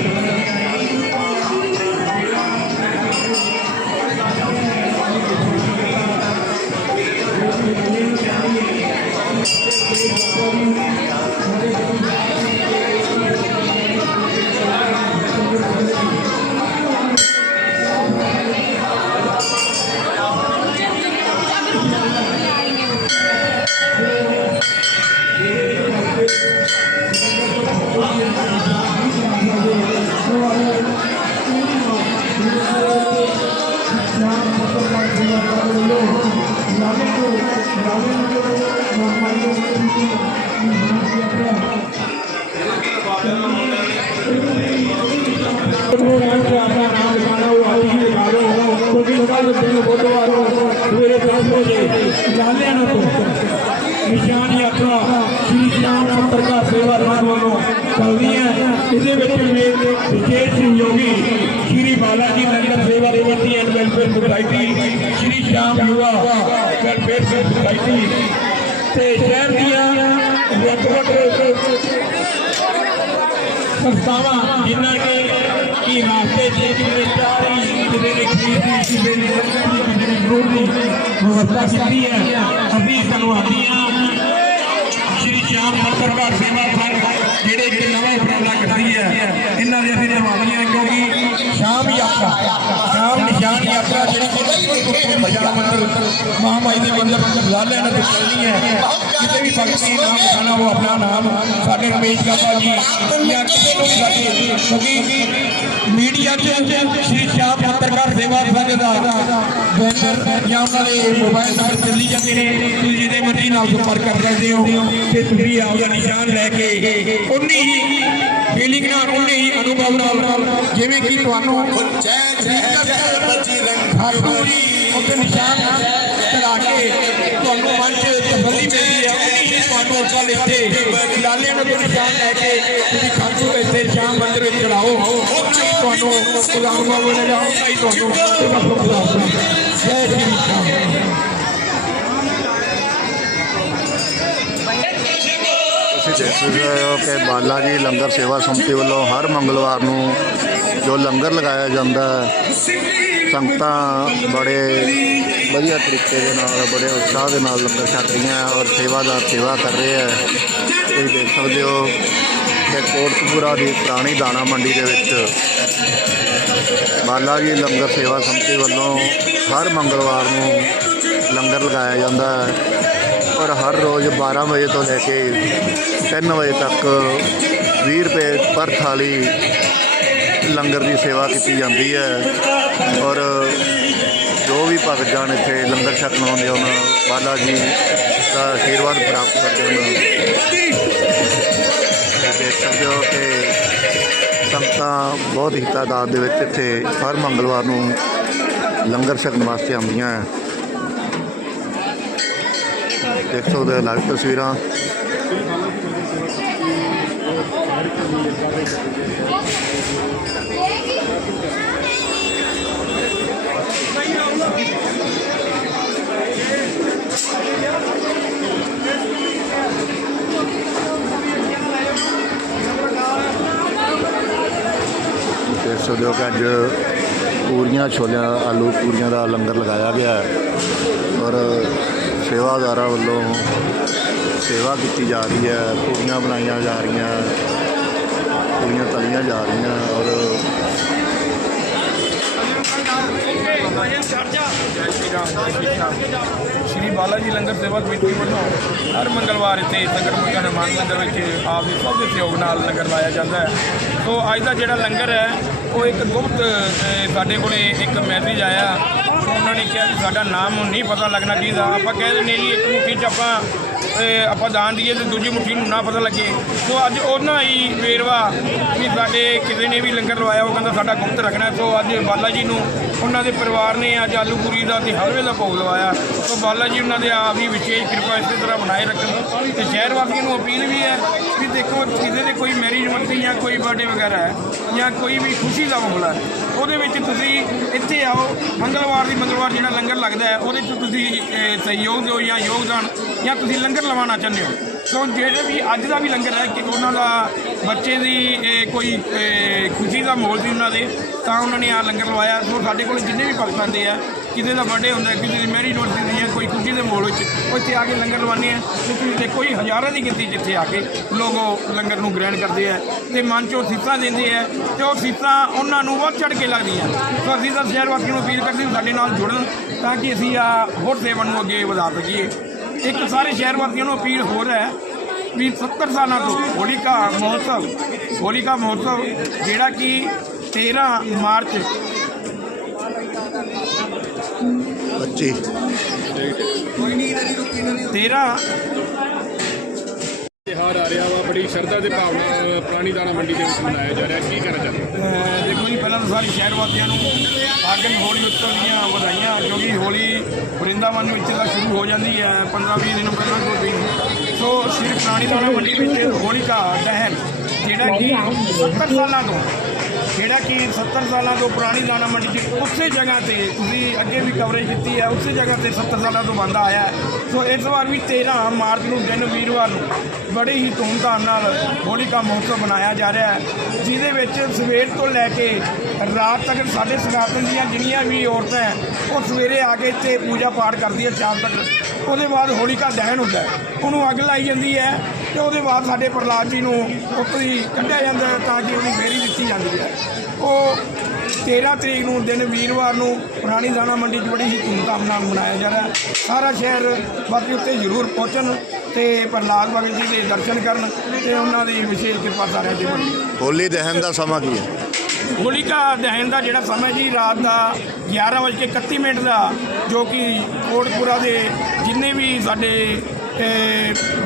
ਆਪਣਾ ਨਾਮ ਲਿਖਾਣਾ ਉਹ ਅੱਜ ਹੀ ਲਿਖਾ ਦਿਓ ਕਿਉਂਕਿ ਉਹਨਾਂ ਦੇ ਦਿਨ ਬੁੱਧਵਾਰ ਨੂੰ ਸਵੇਰੇ 10 ਵਜੇ ਲਾਲਿਆਂ ਨੂੰ ਤੋਂ ਨਿਸ਼ਾਨ ਯਾਤਰਾ ਸ਼੍ਰੀ ਸ਼ਾਮ ਪੱਤਰਕਾਰ ਸੇਵਾ ਰਾਜ ਵੱਲੋਂ ਚੱਲਦੀ ਹੈ ਇਹਦੇ ਵਿੱਚ ਮੇਰੇ ਵਿਸ਼ੇਸ਼ ਸਹਿਯੋਗੀ ਸ਼੍ਰੀ ਬਾਲਾ ਜੀ ਲੰਗਰ ਸੇਵਾ Revati and welfare society Shri Sham Yuva welfare society ਤੇ ਸ਼ਹਿਰ ਦੀਆਂ ਵੱਖ-ਵੱਖ ਸੰਸਥਾਵਾਂ ਜਿਨ੍ਹਾਂ ਨੇ ਕੀ ਰਾਸਤੇ ਦੇ ਜਿਹੜੇ ਚਾਰੀ ਜਿਹੜੇ ਨੇ ਖਰੀਦੀ ਕਿਸੇ ਨੇ ਕਿਸੇ ਨੇ ਜ਼ਰੂਰ ਦੀ ਵਿਵਸਥਾ ਕੀਤੀ ਹੈ ਅਸੀਂ ਧੰਨਵਾਦੀ ਹਾਂ ਸ਼੍ਰੀ ਸ਼ਾਮ ਪੱਤਰਕਾਰ ਸੇਵਾ ਸੰਘ ਜਿਹੜੇ ਇੱਕ ਨਵਾਂ ਉਪਰਾਲਾ ਕਰਦੀ ਹੈ, ਇਹਨਾਂ ਦੇ ਅਸੀਂ ਧੰਨਵਾਦੀ ਹਾਂ ਕਿਉਂਕਿ ਸ਼ਾਮ ਯਾਤਰਾ, ਸ਼ਾਮ ਨਿਸ਼ਾਨ ਯਾਤਰਾ ਜਿਹੜੀ ਕਿ ਨਿਸ਼ਾਨ ਮੰਦਰ, ਮਹਾਮਾਈ ਦੇ ਮੰਦਰ ਲਾਲਿਆਂ ਨੇ ਚੱਲਣੀ ਹੈ। ਕਿਸੇ ਵੀ ਭਗਤ ਦੀ ਨਾਮ ਲਿਖਾਣਾ ਉਹ ਆਪਣਾ ਨਾਮ ਸਾਡੇ ਰਮੇਸ਼ ਕਾਕਾ ਜੀ। ਜਾਂ ਕਿਸੇ ਨੂੰ ਵੀ ਸਾਡੇ ਕਿਉਂਕਿ ਮੀਡੀਆ 'ਚ ਸ਼੍ਰੀ ਸ਼ਾਮ ਪੱਤਰਕਾਰ ਸੇਵਾ ਸੰਘ ਦਾ ਬੈਨਰ ਜਾਂ ਉਹਨਾਂ ਦੇ ਮੋਬਾਈਲ ਨੰਬਰ ਚੱਲੀ ਜਾਂਦੇ ਨੇ। ਤੁਸੀਂ ਜਿਹਦੇ ਮਰਜ਼ੀ ਨਾਲ ਸੰਪਰਕ ਕਰ ਸਕਦੇ ਹੋ। ਤੇ ਤੁਸੀਂ ਆਪਦਾ ਨਿਸ਼ਾਨ ਲੈ ਕੇ ਉਨੀ ਹੀ ਫੀਲਿੰਗ ਨਾਲ ਉਨੀ ਹੀ ਅਨੁਭਵ ਨਾਲ ਜਿਵੇਂ ਕਿ ਤੁਹਾਨੂੰ ਜੈ ਜੈ ਜੈ ਬਜਰੰਗ ਖਾਟੂ ਜੀ ਉੱਤੇ ਨਿਸ਼ਾਨ ਚੜਾ ਕੇ ਤੁਹਾਨੂੰ ਮਨ 'ਚ ਤਸੱਲੀ ਮਿਲਦੀ ਹੈ ਉਨੀ ਹੀ ਤੁਹਾਨੂੰ ਕੱਲ ਇੱਥੇ ਲਾਲੇ ਨੂੰ ਨਿਸ਼ਾਨ ਲੈ ਕੇ ਤੁਸੀਂ ਖਾਟੂ ਇੱਥੇ ਸ਼ਾਮ ਮੰਦਿਰ ਵਿੱਚ ਚੜਾਓ ਉਨਾ ਹੀ ਤੁਹਾਨੂੰ ਗੁਲਾਮ ਮਿਲੇਗਾ ਉਨਾ ਹੀ ਤੁਹਾਨੂੰ ਉਹਦਾ ਪ੍ਰਭਾਵ ਜੈ ਸ਼੍ਰੀ ਰਾਮ ਤੁਸੀਂ ਦੇਖ ਸਕਦੇ ਹੋ ਕਿ ਬਾਲਾ ਜੀ ਲੰਗਰ ਸੇਵਾ ਸੰਮਤੀ ਵੱਲੋਂ ਹਰ ਮੰਗਲਵਾਰ ਨੂੰ ਜੋ ਲੰਗਰ ਲਗਾਇਆ ਜਾਂਦਾ ਹੈ, ਸੰਗਤਾਂ ਬੜੇ ਵਧੀਆ ਤਰੀਕੇ ਦੇ ਨਾਲ, ਬੜੇ ਉਤਸ਼ਾਹ ਦੇ ਨਾਲ ਲੰਗਰ ਛਕ ਰਹੀਆਂ ਔਰ ਸੇਵਾਦਾਰ ਸੇਵਾ ਕਰ ਰਹੇ ਹੈ। ਤੁਸੀਂ ਦੇਖ ਸਕਦੇ ਹੋ ਕਿ ਕੋਟਕਪੂਰਾ ਦੀ ਪੁਰਾਣੀ ਦਾਣਾ ਮੰਡੀ ਦੇ ਵਿੱਚ ਬਾਲਾ ਜੀ ਲੰਗਰ ਸੇਵਾ ਸੰਮਤੀ ਵੱਲੋਂ ਹਰ ਮੰਗਲਵਾਰ ਨੂੰ ਲੰਗਰ ਲਗਾਇਆ ਜਾਂਦਾ ਹੈ। ਔਰ ਹਰ ਰੋਜ਼ 12 ਵਜੇ ਤੋਂ ਲੈ ਕੇ 3 ਵਜੇ ਤੱਕ 20 ਰੁਪਏ ਪਰ ਥਾਲੀ ਲੰਗਰ ਦੀ ਸੇਵਾ ਕੀਤੀ ਜਾਂਦੀ ਹੈ। ਔਰ ਜੋ ਵੀ ਭਗਤ ਜਨ ਇੱਥੇ ਲੰਗਰ ਛਕਣ ਆਉਂਦੇ ਹਨ ਬਾਲਾ ਜੀ ਦਾ ਆਸ਼ੀਰਵਾਦ ਪ੍ਰਾਪਤ ਕਰਦੇ ਹਨ ਦੇਖ ਸਕਦੇ ਹੋ ਕਿ ਸੰਗਤਾਂ ਬਹੁਤ ਹੀ ਤਾਦਾਦ ਦੇ ਵਿੱਚ ਇੱਥੇ ਹਰ ਮੰਗਲਵਾਰ ਨੂੰ ਲੰਗਰ ਛਕਣ ਵਾਸਤੇ ਆਉਂਦੀਆਂ ਹੈ ਦੇਖ ਸਕਦੇ ਹੋ ਲਾਈਵ ਤਸਵੀਰਾਂ। ਦੇਖ ਸਕਦੇ ਹੋ ਕਿ ਅੱਜ ਪੂਰੀਆਂ ਛੋਲਿਆਂ, ਆਲੂ ਪੂਰੀਆਂ ਦਾ ਲੰਗਰ ਲਗਾਇਆ ਗਿਆ ਔਰ ਸੇਵਾਦਾਰਾਂ ਵੱਲੋਂ ਸੇਵਾ ਕੀਤੀ ਜਾ ਰਹੀ ਹੈ ਪੂਰੀਆਂ ਬਣਾਈਆਂ ਜਾ ਰਹੀਆਂ ਪੂਰੀਆਂ ਤਲੀਆਂ ਜਾ ਰਹੀਆਂ ਔਰ ਸ਼੍ਰੀ ਬਾਲਾ ਜੀ ਲੰਗਰ ਸੇਵਾ ਕਮੇਟੀ ਵੱਲੋਂ ਹਰ ਮੰਗਲਵਾਰ ਇੱਥੇ ਲੰਗਰ ਮੁਖੀ ਨਿਰਮਾਣ ਮੰਦਿਰ ਵਿੱਚ ਆਪ ਦੇ ਸਭ ਦੇ ਸਹਿਯੋਗ ਨਾਲ ਲੰਗਰ ਲਾਇਆ ਜਾਂਦਾ ਹੈ। ਸੋ ਅੱਜ ਦਾ ਜਿਹੜਾ ਲੰਗਰ ਹੈ, ਉਹ ਇੱਕ ਗੁਪਤ ਸਾਡੇ ਕੋਲੇ ਇੱਕ ਮੈਸੇਜ ਆਇਆ। ਉਹਨਾਂ ਨੇ ਕਿਹਾ ਕਿ ਸਾਡਾ ਨਾਮ ਨਹੀਂ ਪਤਾ ਲੱਗਣਾ ਚਾਹੀਦਾ। ਆਪਾਂ ਕਹਿ ਦਿੰਦੇ ਜੀ, ਇੱਕ ਮੁੱਠੀ 'ਚ ਆਪਾਂ ਆਪਾਂ ਦਾਨ ਦਈਏ ਤੇ ਦੂਜੀ ਮੁੱਠੀ ਨੂੰ ਨਾ ਪਤਾ ਲੱਗੇ। ਸੋ ਅੱਜ ਉਹਨਾਂ ਹੀ ਵੇਰਵਾ ਵੀ ਸਾਡੇ ਕਿਸੇ ਨੇ ਵੀ ਲੰਗਰ ਲਵਾਇਆ, ਉਹ ਕਹਿੰਦਾ ਸਾਡਾ ਗੁਪਤ ਰੱਖਣਾ ਸੋ ਅੱਜ ਬਾਲਾ ਜੀ ਨੂੰ ਉਹਨਾਂ ਦੇ ਪਰਿਵਾਰ ਨੇ ਅੱਜ ਆਲੂ ਪੂਰੀ ਦਾ ਤੇ ਹਲਵੇ ਦਾ ਭੋਗ ਲਵਾਇਆ। ਸੋ ਬਾਲਾ ਜੀ ਉਹਨਾਂ ਦੇ ਆਪ ਹੀ ਵਿਸ਼ੇਸ਼ ਕਿਰਪਾ ਇਸੇ ਤਰ੍ਹਾਂ ਬਣਾਏ ਰੱਖਣ ਤੇ ਸ਼ਹਿਰ ਵਾਸੀਆਂ ਨੂੰ ਅਪੀਲ ਵੀ ਹੈ ਵੀ ਦੇਖੋ, ਕਿਸੇ ਦੇ ਕੋਈ ਮੈਰਿਜ ਮੰਗਦੀ ਜਾਂ ਕੋਈ ਬਰਥਡੇ ਵਗੈਰਾ ਹੈ ਜਾਂ ਕੋਈ ਵੀ ਖੁਸ਼ੀ ਦਾ ਮਾਮਲਾ ਹੈ, ਉਹਦੇ ਵਿੱਚ ਤੁਸੀਂ ਇੱਥੇ ਆਓ, ਮੰਗਲਵਾਰ ਦੀ ਮੰਗਲਵਾਰ ਜਿਹੜਾ ਲੰਗਰ ਲੱਗਦਾ ਹੈ, ਉਹਦੇ 'ਚ ਤੁਸੀਂ ਸਹਿਯੋਗ ਦਿਓ ਜਾਂ ਯੋਗਦਾਨ, ਜਾਂ ਤੁਸੀਂ ਲੰਗਰ ਲੰਗਰ ਲਵਾਉਣਾ ਚਾਹੁੰਦੇ ਹੋ? ਸੋ ਜਿਹੜੇ ਵੀ ਅੱਜ ਦਾ ਵੀ ਲੰਗਰ ਹੈ ਕਿ ਉਹਨਾਂ ਦਾ ਬੱਚੇ ਦੀ ਕੋਈ ਖੁਸ਼ੀ ਦਾ ਮਾਹੌਲ ਸੀ ਉਹਨਾਂ ਦੇ, ਤਾਂ ਉਹਨਾਂ ਨੇ ਆ ਲੰਗਰ ਲਵਾਇਆ। ਸੋ ਸਾਡੇ ਕੋਲ ਜਿੰਨੇ ਵੀ ਭਗਤ ਆਉਂਦੇ ਆ, ਕਿਸੇ ਦਾ ਬਰਥਡੇ ਹੁੰਦਾ, ਕਿਸੇ ਦੀ ਮੈਰਿਜ ਹੁੰਦੀ ਹੈ ਕੋਈ ਖੁਸ਼ੀ ਦੇ ਮਾਹੌਲ ਵਿੱਚ, ਉੱਥੇ ਆ ਕੇ ਲੰਗਰ ਲਵਾਉਂਦੇ ਆ। ਤੇ ਤੁਸੀਂ ਦੇਖੋ ਹੀ ਹਜ਼ਾਰਾਂ ਦੀ ਗਿਣਤੀ ਜਿੱਥੇ ਆ ਕੇ ਲੋਕ ਉਹ ਲੰਗਰ ਨੂੰ ਗ੍ਰਹਿਣ ਕਰਦੇ ਆ ਤੇ ਮਨ ਚੋਂ ਸੀਸਾਂ ਦਿੰਦੇ ਆ ਤੇ ਉਹ ਸੀਸਾਂ ਉਹਨਾਂ ਨੂੰ ਵੱਧ ਚੜ ਕੇ ਲੱਗਦੀਆਂ। ਸੋ ਅਸੀਂ ਤਾਂ ਸ਼ਹਿਰ ਵਾਸੀਆਂ ਨੂੰ ਅਪੀਲ ਕਰਦੇ ਸਾਡੇ ਨਾਲ ਜੁੜਨ ਤਾਂ ਕਿ ਅਸੀਂ ਆ ਹੋਰ ਸੇਵਾ ਨੂੰ ਅੱਗੇ ਵਧਾ ਸਕੀਏ। ਇੱਕ ਸਾਰੇ ਸ਼ਹਿਰ ਵਾਸੀਆਂ ਨੂੰ ਅਪੀਲ ਹੋਰ ਹੈ ਵੀ 70 ਸਾਲਾਂ ਤੋਂ ਹੋਲਿਕਾ ਮਹੋਤਸਵ ਹੋਲਿਕਾ ਮਹੋਤਸਵ ਜਿਹੜਾ ਕਿ 13 ਮਾਰਚ 25 13 ਤਿਉਹਾਰ ਆ ਰਿਹਾ ਵਾ ਬੜੀ ਸ਼ਰਧਾ ਦੇ ਭਾਵਨਾ ਪੁਰਾਣੀ ਦਾਣਾ ਮੰਡੀ ਦੇ ਵਿੱਚ ਮਨਾਇਆ ਜਾ ਰਿਹਾ ਕੀ ਕਹਿਣਾ ਚਾਹੁੰਦੇ ਹੋ? ਦੇਖੋ ਜੀ ਪਹਿਲਾਂ ਤਾਂ ਸਾਰੇ ਸ਼ਹਿਰ ਵਾਸੀਆਂ ਨੂੰ ਆਗਨ ਹੋਲੀ ਉਤਸਵ ਦੀਆਂ ਵਧਾਈਆਂ ਕਿਉਂਕਿ ਹੋਲੀ ਵਰਿੰਦਾਵਨ ਵਿੱਚ ਤਾਂ ਸ਼ੁਰੂ ਹੋ ਜਾਂਦੀ ਹੈ 15-20 ਦਿਨ ਪਹਿਲਾਂ ਤੋਂ ਵੀ। ਸੋ ਸ਼੍ਰੀ ਪ੍ਰਾਣੀ ਦਾਣਾ ਮੰਡੀ ਵਿੱਚ ਹੋਲਿਕਾ ਦਹਨ, ਜਿਹੜਾ ਕਿ 70 ਸਾਲਾਂ ਤੋਂ ਜਿਹੜਾ ਕਿ 70 ਸਾਲਾਂ ਤੋਂ ਪੁਰਾਣੀ ਦਾਣਾ ਮੰਡੀ 'ਚ ਉਸੇ ਜਗ੍ਹਾ ਤੇ ਤੁਸੀਂ ਅੱਗੇ ਵੀ ਕਵਰੇਜ ਕੀਤੀ ਹੈ, ਉਸੇ ਜਗ੍ਹਾ ਤੇ 70 ਸਾਲਾਂ ਤੋਂ ਬੰਦਾ ਆਇਆ ਸੋ ਇਸ ਵਾਰ ਵੀ 13 ਮਾਰਚ ਨੂੰ ਦਿਨ ਵੀਰਵਾਰ ਨੂੰ ਬੜੀ ਹੀ ਧੂਮਧਾਮ ਨਾਲ ਹੋਲਿਕਾ ਮਹੋਤਸਵ ਮਨਾਇਆ ਜਾ ਰਿਹਾ ਹੈ, ਜਿਹਦੇ ਵਿੱਚ ਸਵੇਰ ਤੋਂ ਲੈ ਕੇ ਰਾਤ ਤੱਕ ਸਾਡੇ ਸਨਾਤਨ ਦੀਆਂ ਜਿੰਨੀਆਂ ਵੀ ਔਰਤਾਂ ਉਹ ਸਵੇਰੇ ਆ ਕੇ ਇੱਥੇ ਪੂਜਾ ਪਾਠ ਕਰਦੀ ਹੈ ਸ਼ਾਮ ਤੱਕ। ਉਹਦੇ ਬਾਅਦ ਹੋਲਿਕਾ ਦਹਨ ਹੁੰਦਾ ਉਹਨੂੰ ਅੱਗ ਲਾਈ ਜਾਂਦੀ ਹੈ। ਤੇ ਉਹਦੇ ਬਾਅਦ ਸਾਡੇ ਪ੍ਰਹਲਾਦ ਜੀ ਨੂੰ ਹੀ ਕੱਢਿਆ ਜਾਂਦਾ ਹੈ ਤਾਂ ਕਿ ਉਹਦੀ ਫੇਰੀ ਦਿੱਤੀ ਜਾਂਦੀ ਹੈ। ਉਹ 13 ਤਰੀਕ ਨੂੰ ਦਿਨ ਵੀਰਵਾਰ ਨੂੰ ਪੁਰਾਣੀ ਦਾਣਾ ਮੰਡੀ 'ਚ ਬੜੀ ਹੀ ਧੂਮਧਾਮ ਨਾਲ ਮਨਾਇਆ ਜਾ ਰਿਹਾ ਹੈ। ਸਾਰਾ ਸ਼ਹਿਰ ਬਾਕੀ ਉੱਤੇ ਜ਼ਰੂਰ ਪਹੁੰਚਣ ਤੇ ਪ੍ਰਹਲਾਦ ਬਾਬਾ ਜੀ ਦੇ ਦਰਸ਼ਨ ਕਰਨ ਤੇ ਉਹਨਾਂ ਦੀ ਵਿਸ਼ੇਸ਼ ਕਿਰਪਾ ਸਾਰਿਆਂ ਤੇ ਬਣੀ ਹੋਲੀ ਦਹਨ ਦਾ ਸਮਾਂ ਕੀ ਹੈ? ਹੋਲਿਕਾ ਦਹਨ ਦਾ ਜਿਹੜਾ ਸਮਾਂ ਜੀ ਰਾਤ ਦਾ 11:31 ਮਿੰਟ ਦਾ ਜੋ ਕਿ ਕੋਟਪੁਰਾ ਦੇ ਜਿੰਨੇ ਵੀ ਸਾਡੇ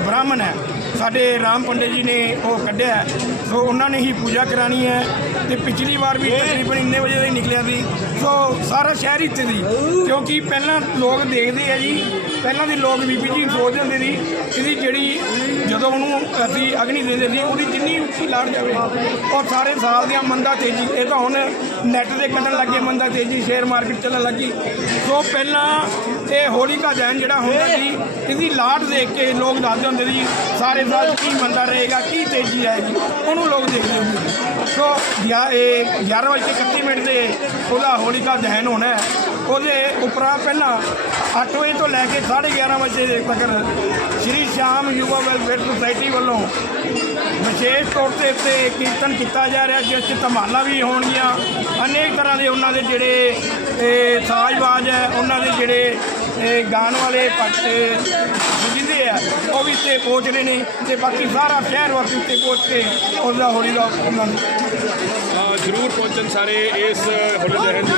ਬ੍ਰਾਹਮਣ ਹੈ ਸਾਡੇ ਰਾਮ ਪੰਡਿਤ ਜੀ ਨੇ ਉਹ ਕੱਢਿਆ। ਸੋ ਉਹਨਾਂ ਨੇ ਹੀ ਪੂਜਾ ਕਰਾਣੀ ਹੈ ਤੇ ਪਿਛਲੀ ਵਾਰ ਵੀ ਤਕਰੀਬਨ ਇੰਨੇ ਵਜੇ ਦਾ ਨਿਕਲਿਆ ਸੀ। ਸੋ ਸਾਰਾ ਸ਼ਹਿਰ ਹੀ ਇੱਥੇ ਦੀ ਕਿਉਂਕਿ ਪਹਿਲਾਂ ਲੋਕ ਦੇਖਦੇ ਆ ਜੀ ਪਹਿਲਾਂ ਦੇ ਲੋਕ ਬੀਬੀ ਜੀ ਸੋਚਦੇ ਹੁੰਦੇ ਸੀ ਇਹਦੀ ਜਿਹੜੀ ਜਦੋਂ ਉਹਨੂੰ ਅਸੀਂ ਅਗਨੀ ਦੇ ਦਿੰਦੇ ਸੀ, ਉਹਦੀ ਜਿੰਨੀ ਉੱਚੀ ਲਾੜ ਜਾਵੇ ਔਰ ਸਾਰੇ ਸਾਲ ਦੀਆਂ ਮੰਦਾ ਤੇਜ਼ੀ, ਇਹ ਤਾਂ ਹੁਣ ਨੈਟ ਦੇ ਕੱਢਣ ਲੱਗੇ ਮੰਦਾ ਤੇਜ਼ੀ ਸ਼ੇਅਰ ਮਾਰਕੀਟ ਚੱਲਣ ਲੱਗੀ ਸੋ ਪਹਿਲਾਂ ਇਹ ਹੋਲਿਕਾ ਜੈਨ ਜਿਹੜਾ ਹੁੰਦਾ ਸੀ, ਇਹਦੀ ਲਾਟ ਦੇਖ ਕੇ ਲੋਕ ਦੱਸਦੇ ਹੁੰਦੇ ਸੀ, ਸਾਰੇ ਸਾਲ 'ਚ ਕੀ ਮੰਦਾ ਰਹੇਗਾ, ਕੀ ਤੇਜ਼ੀ ਆਏਗੀ? ਉਹਨੂੰ ਲੋਕ ਦੇਖਦੇ ਹੁੰਦੇ ਸੀ। 11 ਵਜੇ 31 ਮਿੰਟ ਦੇ ਉਹਦਾ ਹੋਲਿਕਾ ਦਹਨ ਹੋਣਾ ਹੈ। ਉਹਦੇ ਉਪਰਾਂ ਪਹਿਲਾਂ 8 ਵਜੇ ਤੋਂ ਲੈ ਕੇ 11:30 ਵਜੇ ਤੱਕ ਸ਼੍ਰੀ ਸ਼ਾਮ ਯੁਵਾ ਵੈਲਫੇਅਰ ਸੁਸਾਇਟੀ ਵੱਲੋਂ ਵਿਸ਼ੇਸ਼ ਤੌਰ ਤੇ ਇੱਥੇ ਕੀਰਤਨ ਕੀਤਾ ਜਾ ਰਿਹਾ, ਜਿਸ 'ਚ ਧਮਾਲਾਂ ਵੀ ਹੋਣਗੀਆਂ। ਅਨੇਕ ਤਰ੍ਹਾਂ ਦੇ ਉਹਨਾਂ ਦੇ ਜਿਹੜੇ, ਇਹ ਸਾਜ਼ਬਾਜ਼ ਹੈ, ਉਹਨਾਂ ਦੇ ਜਿਹੜੇ ਗਾਣ ਵਾਲੇ ਭਗਤ ਜਿੰਦੇ ਆ ਉਹ ਵੀ ਇੱਥੇ ਪਹੁੰਚ ਰਹੇ ਨੇ ਤੇ ਬਾਕੀ ਸਾਰਾ ਸ਼ਹਿਰ ਵਾਸੀ ਇੱਥੇ ਪਹੁੰਚ ਕੇ ਉਹਦਾ ਹੋਲੀ ਦਾ ਉਹਨਾਂ ਨੂੰ ਜ਼ਰੂਰ ਪਹੁੰਚਣ ਸਾਰੇ ਇਸ ਹੋਲੀ ਦੇ ਵਿੱਚ